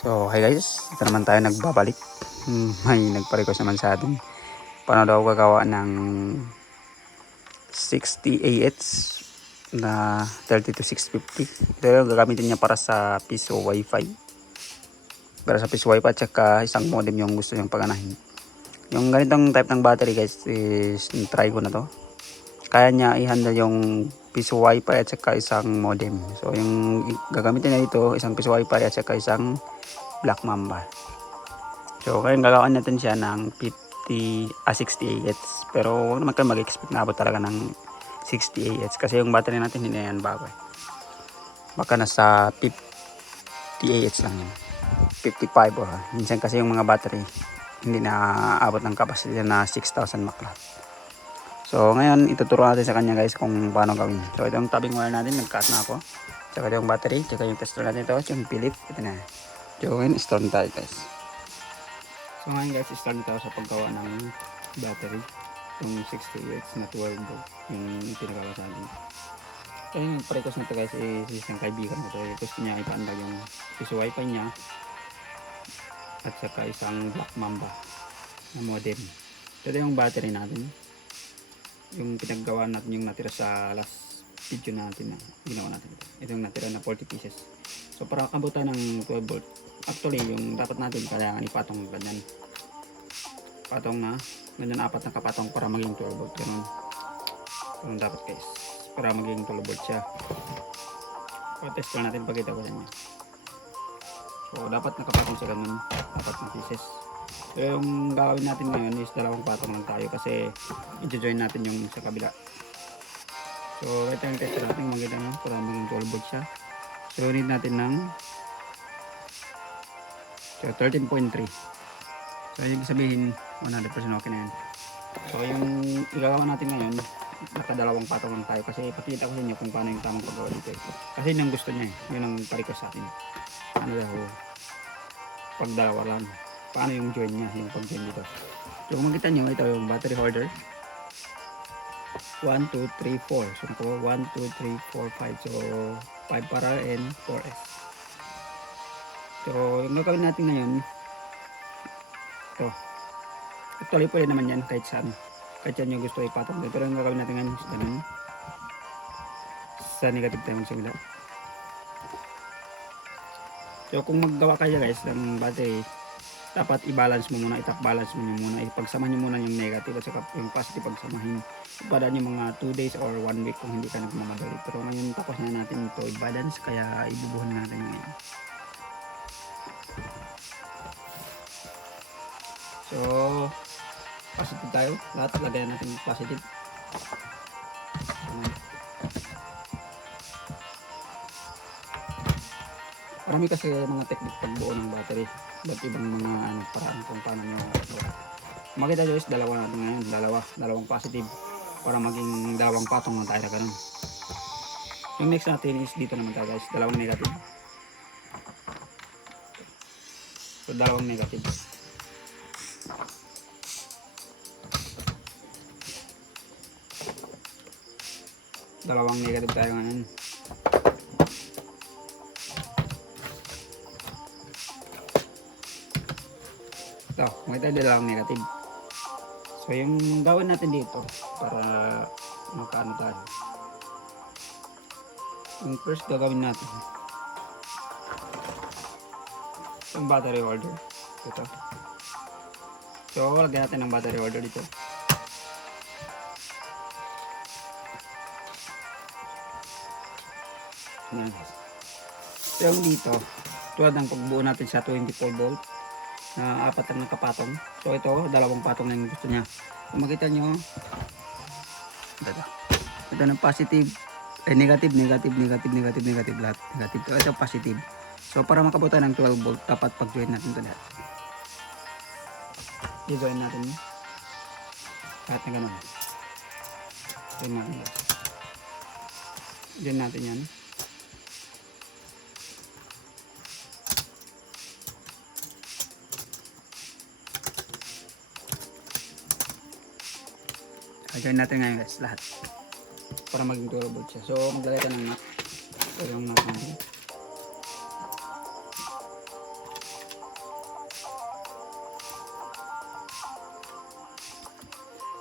So, hi guys. Ito naman tayo nagbabalik. Hmm, May nagpa-request naman sa atin. Paano daw gagawa ng 60 AH na 30 to 650. Ito yung gagamitin niya para sa piso wifi. Para sa piso wifi at saka isang modem yung gusto niyang paganahin. Yung ganitong type ng battery guys is try ko na to. Kaya niya i-handle yung piso wifi at saka isang modem. So yung gagamitin niya dito, isang piso wifi at saka isang Black Mamba. So, kaya gagawin natin siya ng 50, ah, 60 AH. Pero huwag naman kayo mag-expect na abot talaga ng 60 AH. Kasi yung battery natin hindi na yan bago eh. Baka nasa 50 AH lang yun. 55 or minsan kasi yung mga battery hindi na abot ng capacity na 6,000 mAh. So, ngayon ituturo natin sa kanya guys kung paano gawin. So, ito yung tabbing wire natin. Nag-cut na ako. Tsaka yung battery. Tsaka yung tester natin ito. Yung Philip. Ito na. So, ngayon, tayo guys. So, ngayon guys, start tayo sa paggawa ng battery. Yung 68 na 12 volt. Yung pinagawa sa atin. So, yung precoce na guys, is isang kaibigan ko to. Gusto niya ipaandag yung piso wifi niya. At saka isang Black Mamba na modem. Ito yung battery natin. Yung pinaggawa natin yung natira sa last video natin na ginawa natin. Ito yung natira na 40 pieces. So para abutan ng 12 volt. Actually, yung dapat natin kailangan ipatong ganyan. Patong na, ganyan apat na kapatong para maging 12 volt. Ganun. Ganun dapat guys. Para maging 12 volt siya. So test lang natin pagkita ko inyo. So dapat nakapatong sa ganun. Apat na pieces. So yung gagawin natin ngayon is dalawang patong lang tayo kasi i-join natin yung sa kabila. So ito yung test natin makita nyo para maging 12 volt siya. So need natin ng so 13.3. So yung sabihin 100% okay na yan. So yung igagawa natin ngayon nakadalawang patong lang tayo kasi ipakita ko sa inyo kung paano yung tamang paggawa dito. Kasi yun ang gusto niya eh. Yun ang pa-request sa atin. Ano daw pag lang. Paano yung join niya, yung pag-join dito. So kung makita nyo, ito yung battery holder. 1, 2, 3, 4. So nakuha 1, 2, 3, 4, 5. So 5 para and 4S. So yung gagawin natin ngayon, ito. Actually pwede naman yan kahit saan. Kahit yan yung gusto ipatong. Pero yung gagawin natin ngayon is ganun. Sa negative tayo magsimula. So kung maggawa kayo guys ng battery, dapat i-balance mo muna, itap balance mo muna, ipagsamahin nyo muna yung negative at saka yung positive pagsamahin. Ipadaan yung mga 2 days or 1 week kung hindi ka nagmamadali. Pero ngayon tapos na natin ito i-balance kaya ibubuhan natin ngayon. So, positive tayo. Lahat lagyan natin positive. Marami kasi mga technique pagbuo ng battery. Ba't ibang mga ano, paraan kung paano nyo. Makita nyo is dalawa natin ngayon. Dalawa. Dalawang positive. Para maging dalawang patong na tayo na ganun. Yung next natin is dito naman tayo guys. Dalawang negative. So dalawang negative. Dalawang negative tayo ngayon. Ito, makita nyo lang negative. So, yung gawin natin dito para makaano tayo. Yung first gagawin natin. Yung battery holder. Ito. So, lagyan natin ng battery holder dito. Yan. Yung dito, tulad ng pagbuo natin sa 24 volt, na apat lang ng kapatong. So ito, dalawang patong na yung gusto niya. Kung makita nyo, ito, ito. ng positive, eh negative, negative, negative, negative, negative, lahat. Negative. So ito positive. So para makabuta ng 12 volt, dapat pag-join natin ito lahat. I-join natin yun. Lahat na ganun. Join natin. Join natin yan. Lagyan natin ngayon guys, lahat. Para maging durable siya. So, maglalagay ka ng nut. Ito yung nut natin.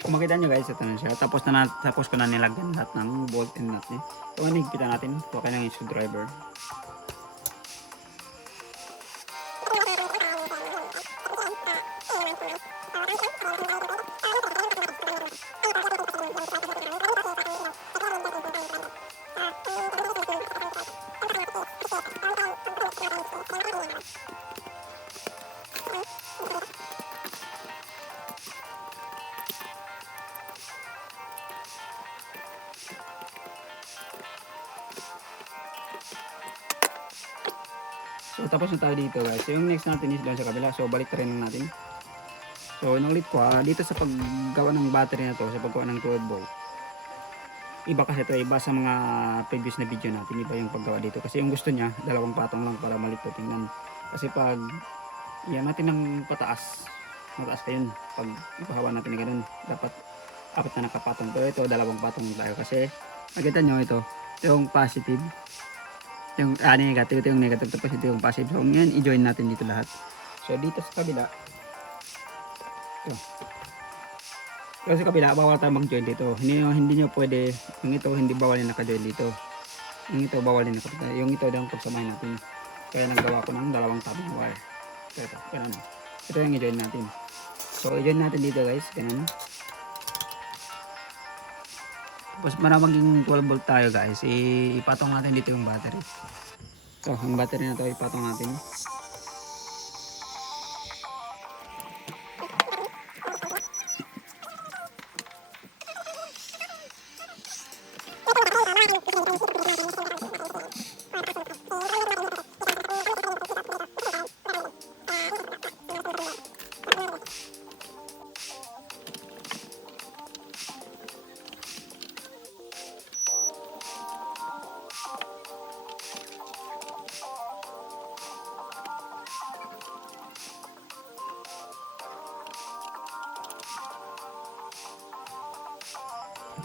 Kung makita nyo guys, ito na siya. Tapos, na, tapos ko na nilagyan lahat ng bolt and nut niya. So, nigpitan natin. Okay lang yung screwdriver. Tapos na tayo dito guys. So, yung next natin is doon sa kabila. So, balik rin lang natin. So, inulit ko ha. Dito sa paggawa ng battery na to, sa paggawa ng 12 volt. Iba kasi to iba sa mga previous na video natin. Iba yung paggawa dito. Kasi yung gusto niya, dalawang patong lang para malito tingnan. Kasi pag yan natin ng pataas, mataas pa yun. Pag ipahawa natin na ganun, dapat apat na nakapatong. Pero ito, dalawang patong tayo. Kasi, nakita nyo ito, ito yung positive yung ah, negative. Ito yung negative. Tapos ito yung positive. So ngayon i-join natin dito lahat. So dito sa kabila. Ito. So sa kabila. Bawal tayo mag-join dito. Hindi, hindi nyo pwede. Yung ito hindi bawal yung naka-join dito. Yung ito bawal yung naka yung ito yung pagsamahin natin. Kaya naggawa ko ng dalawang tabing wire. So ito ganun. Ito yung i-join natin. So i-join natin dito guys. Ganun tapos para maging 12 volt tayo guys, ipatong natin dito yung battery. So, ang battery na to ipatong natin.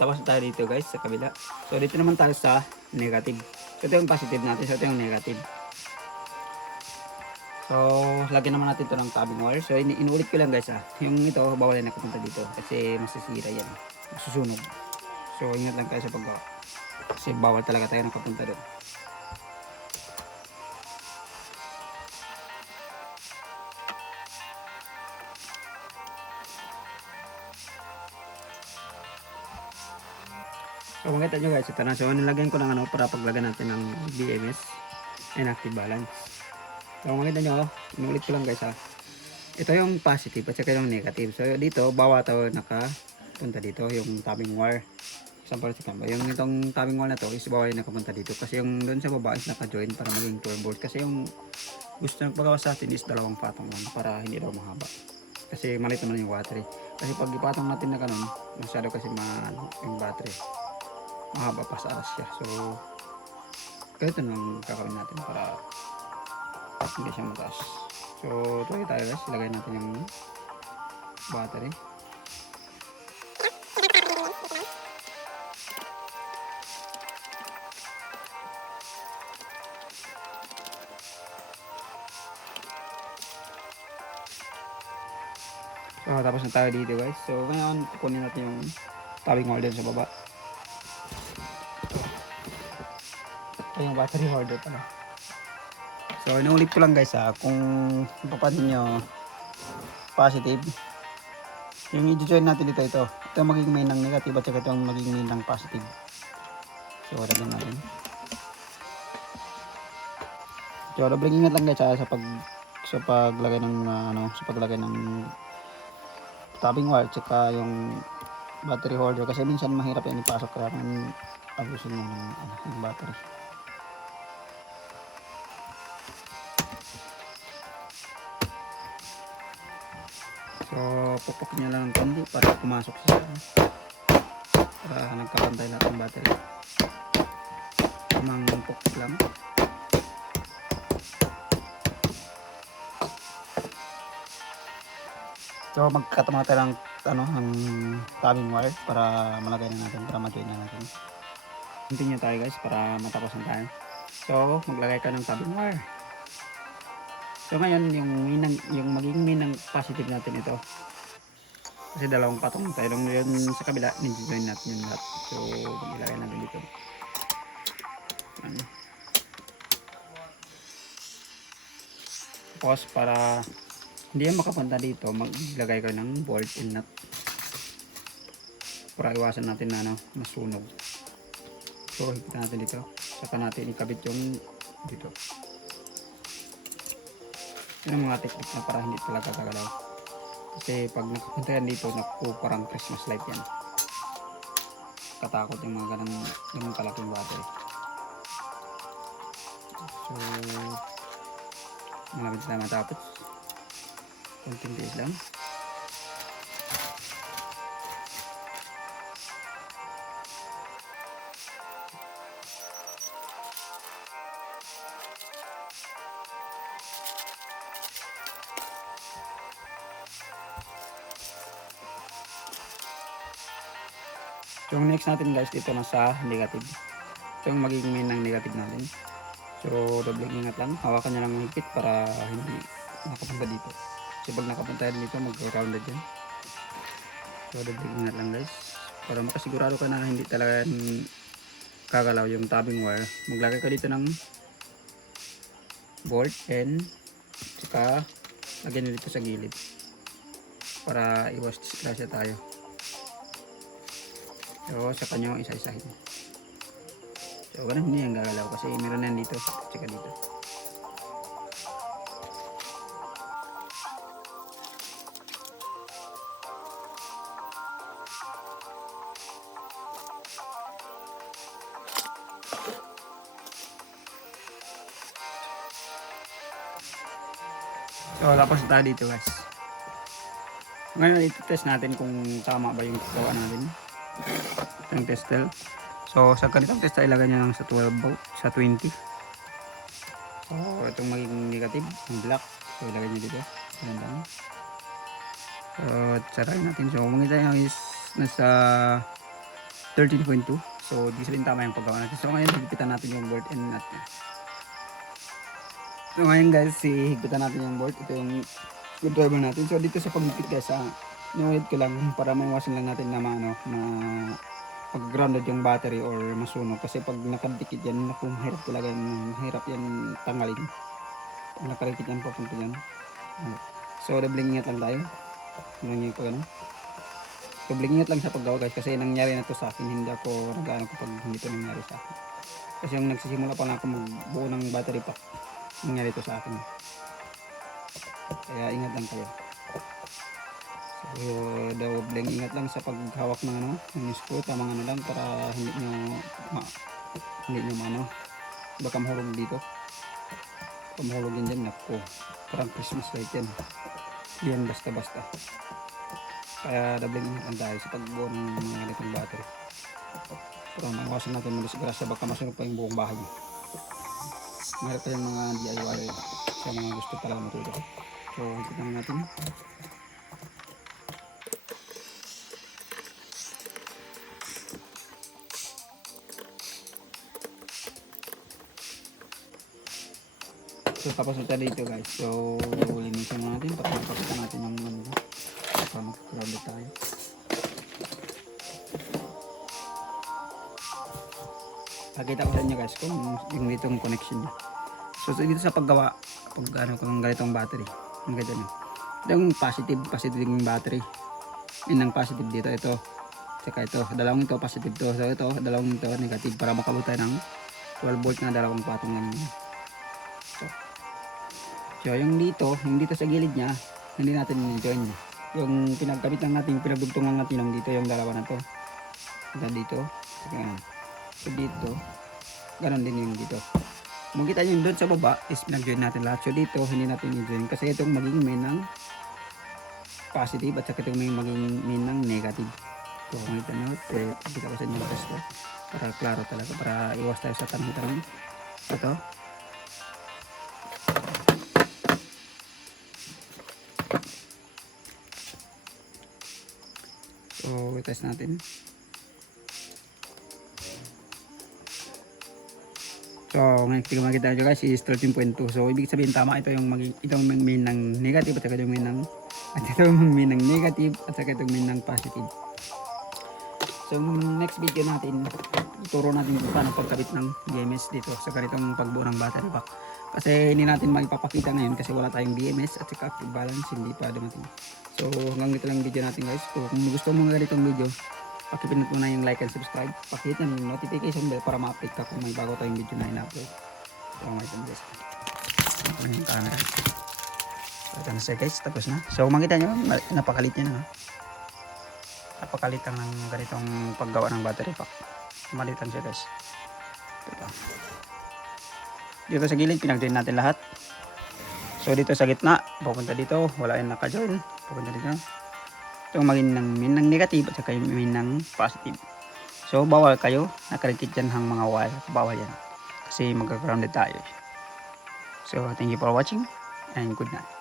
Tapos tayo dito guys sa kabila. So dito naman tayo sa negative. So ito yung positive natin, so ito yung negative. So lagyan naman natin ito ng tabbing wire. So in inulit ko lang guys ah. Yung ito bawal na nakapunta dito kasi masisira yan. Masusunog. So ingat lang tayo sa paggawa. Kasi bawal talaga tayo nakapunta doon. So makita nyo guys, ito na. So nilagyan ko ng ano para paglagyan natin ng BMS and active balance. So makita nyo, inulit ko lang guys ha. Ito yung positive at saka yung negative. So dito, bawa tayo nakapunta dito yung tabbing wire. Sample sa kamba. Yung itong tabbing wire na to is bawal nakapunta dito. Kasi yung doon sa baba is naka-join para maging 12 volt. Kasi yung gusto ng pagawa sa atin is dalawang patong lang para hindi daw mahaba. Kasi malit naman yung battery. Kasi pag ipatong natin na ganun, masyado kasi ma yung battery mahaba pa sa aras siya. So, ganito lang kakawin natin para hindi siya mataas. So, tuloy tayo guys. Ilagay natin yung battery. So, tapos na tayo dito guys. So, ngayon, kukunin natin yung wire dyan sa baba. Ito yung battery holder pala. So, inuulit ko lang guys ha, kung papanin nyo positive, yung i-join natin dito ito. Ito magiging main ng negative at saka ito yung magiging main ng positive. So, lagyan natin. So, doubling ingat lang guys ha, sa pag sa paglagay ng uh, ano, sa paglagay ng tabbing wire saka yung battery holder kasi minsan mahirap yan ipasok kaya kung abusin mo ng ano, yung battery. So, pupok niya lang ng konti para pumasok siya. Para nagkakantay lahat ng battery. Tamang pupok lang. So, magkatama tayo ng, ano, ng tabbing wire para malagay na natin, para ma-join na natin. Continue tayo guys para matapos na tayo. So, maglagay ka ng tabbing wire. So ngayon yung main ng, yung magiging main ng positive natin ito. Kasi dalawang patong tayo lang yun sa kabila, ni-join natin yung lahat. So, ilagay natin dito. Ano. Tapos para hindi yan makapunta dito, maglagay ka ng bolt and nut. Para iwasan natin na ano, masunog. So, higpitan natin dito. Saka natin ikabit yung dito. Yun ang mga technique na para hindi talaga gagalaw. Kasi pag nakapunta yan dito, naku, parang Christmas light yan. Katakot yung mga ganang, ganang kalaking battery. So, malapit na matapos. Konting tiis lang. So, yung next natin guys, dito na sa negative. Ito yung magiging main ng negative natin. So, double ingat lang. Hawakan nyo lang ng higpit para hindi nakapunta dito. Kasi pag nakapunta yan dito, mag-rounded yan. So, double ingat lang guys. Para makasigurado ka na hindi talaga yan kagalaw yung tabbing wire. Maglagay ka dito ng bolt and saka lagyan nyo dito sa gilid. Para iwas disgrasya tayo. So, sa kanya isa-isahin. So, ganun hindi yan gagalaw kasi meron na dito. Tsaka dito. So, tapos tayo dito guys. Ngayon, iti-test natin kung tama ba yung gawa natin yung testel. So, sa ganitong test, ilagay nyo lang sa 12 volt, sa 20. So, itong magiging negative, yung black. So, ilagay nyo dito. Ayan lang. So, sarayin natin. So, mga tayo is nasa 13.2. So, di sabihin tama yung paggawa natin. So, ngayon, higpitan natin yung board and nut. So, ngayon guys, higpitan natin yung board. Ito yung screwdriver natin. So, dito sa pagpipit guys, sa Ninulit ko lang para maiwasan lang natin na ano, na pag grounded yung battery or masunog. Kasi pag nakadikit yan naku mahirap talaga yan mahirap yan tanggalin. Pag nakadikit yan papunta yan so doubling ingat lang tayo. Nangyayin ko ano. Doubling ingat lang sa paggawa guys kasi nangyari na to sa akin. Hindi ako nag-ano kapag hindi to nangyari sa akin. Kasi yung nagsisimula pa lang ako magbuo ng battery pack nangyari to sa akin. Kaya ingat lang kayo So, doubling ingat lang sa paghawak ng ano, ng screw, tamang ano lang para hindi nyo ma, hindi nyo ano, baka mahulog dito. Kung mahulog yan dyan, naku, parang Christmas light yan. Hindi yan basta-basta. Kaya doubling ingat lang tayo sa pagbuo ng mga ganitong battery. Para maiwasan natin mga disgrasya, baka masunog pa yung buong bahay. Mayroon pa yung mga DIY sa mga gusto pala matuto. So, kita natin. So tapos na dito guys. So linisin na natin. Tapos napakita natin yung ano. Para mag-ground tayo. Pakita ko sa inyo guys kung yung dito yung connection niya. So so, dito sa paggawa, pag ano kung ganitong battery. Yung ganito niya. Ito yung positive, positive yung battery. Yun ang positive dito. Ito. Tsaka ito. Dalawang ito positive to. So ito, dalawang ito negative para makabot tayo ng 12 volt na dalawang patong lang yun. So, yung dito, yung dito sa gilid niya, hindi natin niya. Yung pinagkabit lang natin, pinagdugtungan natin yung dito, yung dalawa na to. Hanggang dito. Ganyan. So, dito, ganun din yung dito. Kung kita nyo doon sa baba, is pinag-join natin lahat. So, dito, hindi natin i-join. Kasi itong magiging main ng positive at saka itong may magiging main ng negative. So, kung kita nyo, eh, kita ko sa inyo test ko. Para klaro talaga, para iwas tayo sa tanong-tanong. Ito. Test natin. So, ngayon tingnan makita nyo guys is 13.2. So, ibig sabihin tama ito yung maging, ito yung main ng negative at saka yung main ng At ito yung min ng negative at saka itong min ng positive. So yung next video natin, ituro natin kung paano pagkabit ng BMS dito sa ganitong pagbuo ng battery pack. Kasi hindi natin maipapakita ngayon kasi wala tayong BMS at saka balance hindi pa dumating. So hanggang dito lang video natin guys. So kung gusto mo ng ganitong video, pakipindot mo na yung like and subscribe. Pakihit na yung notification bell para ma-update ka kung may bago tayong video na in-upload. So mga ito guys. Ito na yung camera. Ito na siya guys. Tapos na. So makita nyo, napakalit niya na. Napakalit lang ng ganitong paggawa ng battery pack. Malitan siya guys. Ito. Dito sa gilid, pinag-join natin lahat. So dito sa gitna, pupunta dito, wala yung naka-join. Pupunta dito. Ito maging ng min ng negative at saka yung min ng positive. So bawal kayo, nakarikit dyan ang mga wire. Bawal yan. Kasi magka-grounded tayo. So thank you for watching and good night.